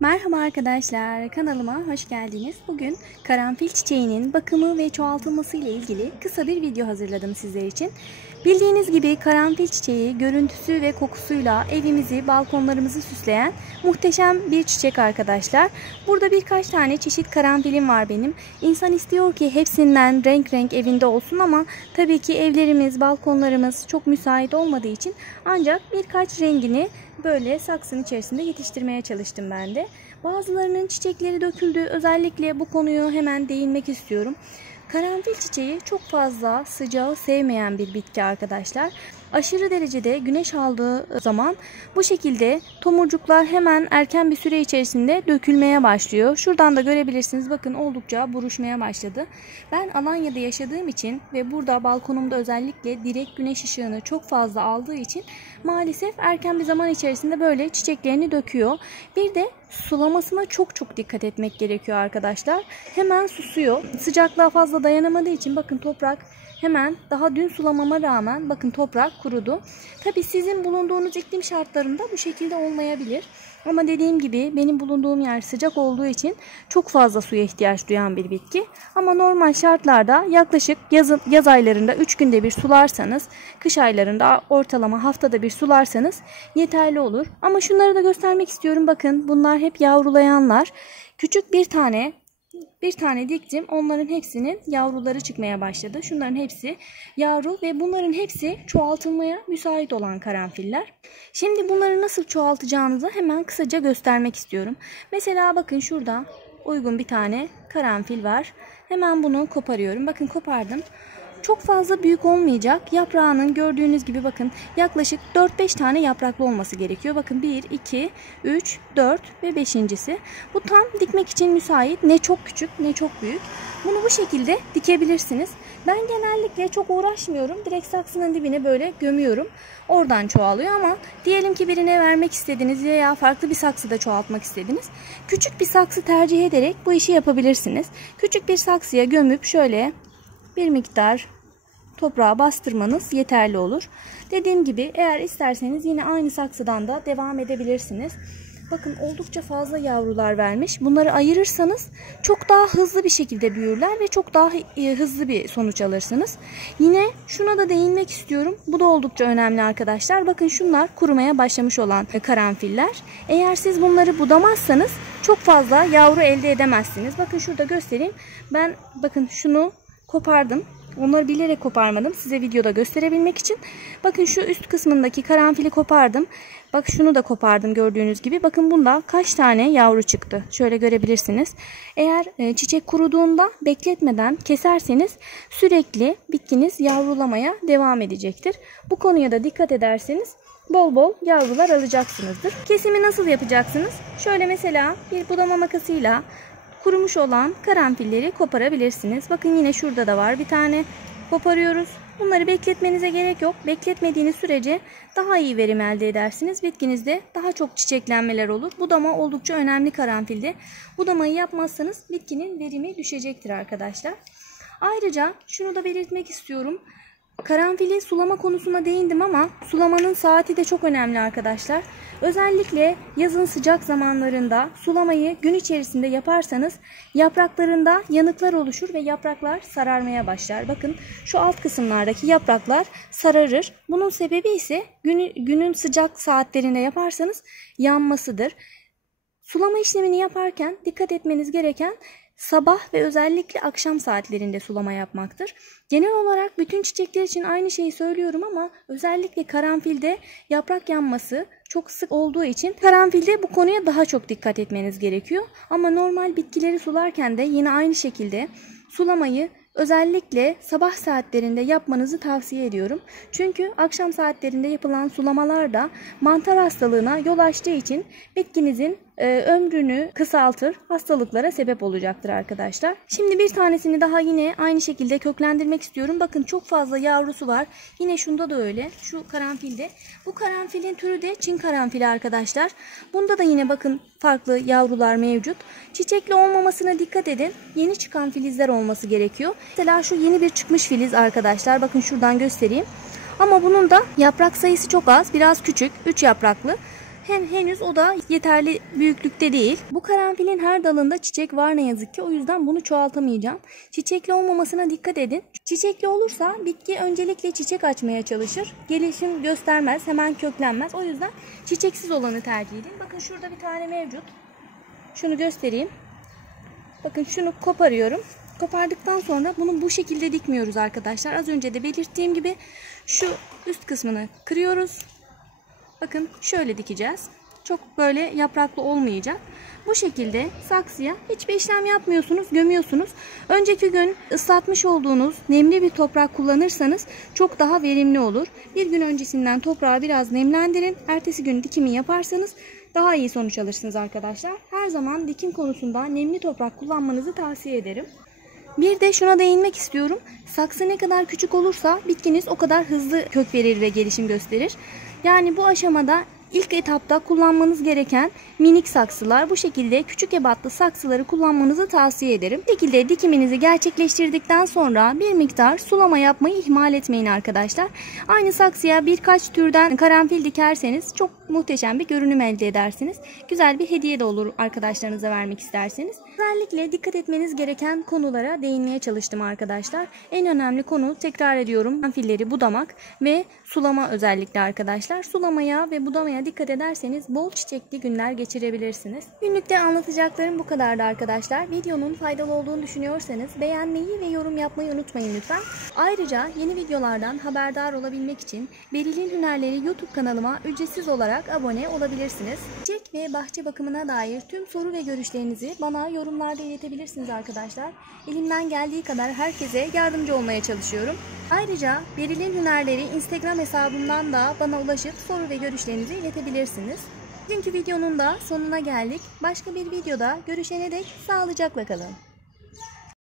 Merhaba arkadaşlar, kanalıma hoş geldiniz. Bugün karanfil çiçeğinin bakımı ve çoğaltılması ile ilgili kısa bir video hazırladım sizler için. Bildiğiniz gibi karanfil çiçeği görüntüsü ve kokusuyla evimizi, balkonlarımızı süsleyen muhteşem bir çiçek arkadaşlar. Burada birkaç tane çeşit karanfilim var benim. İnsan istiyor ki hepsinden renk renk evinde olsun ama tabii ki evlerimiz, balkonlarımız çok müsait olmadığı için ancak birkaç rengini böyle saksının içerisinde yetiştirmeye çalıştım ben de. Bazılarının çiçekleri döküldü. Özellikle bu konuyu hemen değinmek istiyorum. Karanfil çiçeği çok fazla sıcağı sevmeyen bir bitki arkadaşlar. Aşırı derecede güneş aldığı zaman bu şekilde tomurcuklar hemen erken bir süre içerisinde dökülmeye başlıyor. Şuradan da görebilirsiniz. Bakın oldukça buruşmaya başladı. Ben Alanya'da yaşadığım için ve burada balkonumda özellikle direkt güneş ışığını çok fazla aldığı için maalesef erken bir zaman içerisinde böyle çiçeklerini döküyor. Bir de sulamasına çok dikkat etmek gerekiyor arkadaşlar. Hemen susuyor. Sıcaklığa fazla dayanamadığı için bakın toprak hemen daha dün sulamama rağmen bakın toprak kurudu. Tabi sizin bulunduğunuz iklim şartlarında bu şekilde olmayabilir. Ama dediğim gibi benim bulunduğum yer sıcak olduğu için çok fazla suya ihtiyaç duyan bir bitki. Ama normal şartlarda yaklaşık yaz aylarında 3 günde bir sularsanız, kış aylarında ortalama haftada bir sularsanız yeterli olur. Ama şunları da göstermek istiyorum. Bakın bunlar hep yavrulayanlar. Küçük bir tane diktim. Onların hepsinin yavruları çıkmaya başladı. Şunların hepsi yavru ve bunların hepsi çoğaltılmaya müsait olan karanfiller. Şimdi bunları nasıl çoğaltacağınızı hemen kısaca göstermek istiyorum. Mesela bakın şurada uygun bir tane karanfil var. Hemen bunu koparıyorum. Bakın kopardım. Çok fazla büyük olmayacak. Yaprağının gördüğünüz gibi bakın yaklaşık 4-5 tane yapraklı olması gerekiyor. Bakın 1, 2, 3, 4 ve 5.'si. Bu tam dikmek için müsait. Ne çok küçük ne çok büyük. Bunu bu şekilde dikebilirsiniz. Ben genellikle çok uğraşmıyorum. Direkt saksının dibine böyle gömüyorum. Oradan çoğalıyor ama diyelim ki birine vermek istediniz veya farklı bir saksıda çoğaltmak istediniz. Küçük bir saksı tercih ederek bu işi yapabilirsiniz. Küçük bir saksıya gömüp şöyle bir miktar toprağa bastırmanız yeterli olur. Dediğim gibi eğer isterseniz yine aynı saksıdan da devam edebilirsiniz. Bakın oldukça fazla yavrular vermiş. Bunları ayırırsanız çok daha hızlı bir şekilde büyürler ve çok daha hızlı bir sonuç alırsınız. Yine şuna da değinmek istiyorum. Bu da oldukça önemli arkadaşlar. Bakın şunlar kurumaya başlamış olan karanfiller. Eğer siz bunları budamazsanız çok fazla yavru elde edemezsiniz. Bakın şurada göstereyim. Ben bakın şunu kopardım. Onları bilerek koparmadım. Size videoda gösterebilmek için. Bakın şu üst kısmındaki karanfili kopardım. Bak şunu da kopardım gördüğünüz gibi. Bakın bunda kaç tane yavru çıktı. Şöyle görebilirsiniz. Eğer çiçek kuruduğunda bekletmeden keserseniz sürekli bitkiniz yavrulamaya devam edecektir. Bu konuya da dikkat ederseniz bol bol yavrular alacaksınızdır. Kesimi nasıl yapacaksınız? Şöyle mesela bir budama makasıyla kurumuş olan karanfilleri koparabilirsiniz. Bakın yine şurada da var bir tane. Koparıyoruz. Bunları bekletmenize gerek yok. Bekletmediğiniz sürece daha iyi verim elde edersiniz. Bitkinizde daha çok çiçeklenmeler olur. Budama oldukça önemli karanfilde. Budamayı yapmazsanız bitkinin verimi düşecektir arkadaşlar. Ayrıca şunu da belirtmek istiyorum. Karanfili sulama konusuna değindim ama sulamanın saati de çok önemli arkadaşlar. Özellikle yazın sıcak zamanlarında sulamayı gün içerisinde yaparsanız yapraklarında yanıklar oluşur ve yapraklar sararmaya başlar. Bakın şu alt kısımlardaki yapraklar sararır. Bunun sebebi ise günün sıcak saatlerinde yaparsanız yanmasıdır. Sulama işlemini yaparken dikkat etmeniz gereken sabah ve özellikle akşam saatlerinde sulama yapmaktır. Genel olarak bütün çiçekler için aynı şeyi söylüyorum ama özellikle karanfilde yaprak yanması çok sık olduğu için karanfilde bu konuya daha çok dikkat etmeniz gerekiyor. Ama normal bitkileri sularken de yine aynı şekilde sulamayı özellikle sabah saatlerinde yapmanızı tavsiye ediyorum. Çünkü akşam saatlerinde yapılan sulamalar da mantar hastalığına yol açtığı için bitkinizin ömrünü kısaltır, hastalıklara sebep olacaktır arkadaşlar. Şimdi bir tanesini daha yine aynı şekilde köklendirmek istiyorum. Bakın çok fazla yavrusu var. Yine şunda da öyle. Şu karanfilde. Bu karanfilin türü de Çin karanfili arkadaşlar. Bunda da yine bakın farklı yavrular mevcut. Çiçekli olmamasına dikkat edin. Yeni çıkan filizler olması gerekiyor. Mesela şu yeni bir çıkmış filiz arkadaşlar. Bakın şuradan göstereyim. Ama bunun da yaprak sayısı çok az. Biraz küçük. 3 yapraklı. henüz o da yeterli büyüklükte değil. Bu karanfilin her dalında çiçek var ne yazık ki. O yüzden bunu çoğaltamayacağım. Çiçekli olmamasına dikkat edin. Çiçekli olursa bitki öncelikle çiçek açmaya çalışır. Gelişim göstermez, hemen köklenmez. O yüzden çiçeksiz olanı tercih edin. Bakın şurada bir tane mevcut. Şunu göstereyim. Bakın şunu koparıyorum. Kopardıktan sonra bunu bu şekilde dikmiyoruz arkadaşlar. Az önce de belirttiğim gibi şu üst kısmını kırıyoruz. Bakın şöyle dikeceğiz. Çok böyle yapraklı olmayacak. Bu şekilde saksıya hiçbir işlem yapmıyorsunuz, gömüyorsunuz. Önceki gün ıslatmış olduğunuz nemli bir toprak kullanırsanız çok daha verimli olur. Bir gün öncesinden toprağı biraz nemlendirin. Ertesi gün dikimi yaparsanız daha iyi sonuç alırsınız arkadaşlar. Her zaman dikim konusunda nemli toprak kullanmanızı tavsiye ederim. Bir de şuna değinmek istiyorum. Saksı ne kadar küçük olursa bitkiniz o kadar hızlı kök verir ve gelişim gösterir. Yani bu aşamada İlk etapta kullanmanız gereken minik saksılar. Bu şekilde küçük ebatlı saksıları kullanmanızı tavsiye ederim. Bu şekilde dikiminizi gerçekleştirdikten sonra bir miktar sulama yapmayı ihmal etmeyin arkadaşlar. Aynı saksıya birkaç türden karanfil dikerseniz çok muhteşem bir görünüm elde edersiniz. Güzel bir hediye de olur arkadaşlarınıza vermek isterseniz. Özellikle dikkat etmeniz gereken konulara değinmeye çalıştım arkadaşlar. En önemli konu, tekrar ediyorum, karanfilleri budamak ve sulama özellikle arkadaşlar. Sulamaya ve budamaya dikkat ederseniz bol çiçekli günler geçirebilirsiniz. Günlükte anlatacaklarım bu kadardı arkadaşlar. Videonun faydalı olduğunu düşünüyorsanız beğenmeyi ve yorum yapmayı unutmayın lütfen. Ayrıca yeni videolardan haberdar olabilmek için Beril'in Hünerleri YouTube kanalıma ücretsiz olarak abone olabilirsiniz. Çiçek ve bahçe bakımına dair tüm soru ve görüşlerinizi bana yorumlarda iletebilirsiniz arkadaşlar. Elimden geldiği kadar herkese yardımcı olmaya çalışıyorum. Ayrıca Beril'in Hünerleri Instagram hesabımdan da bana ulaşıp soru ve görüşlerinizi iletebilirsiniz. Bugünkü videonun da sonuna geldik. Başka bir videoda görüşene dek sağlıcakla kalın.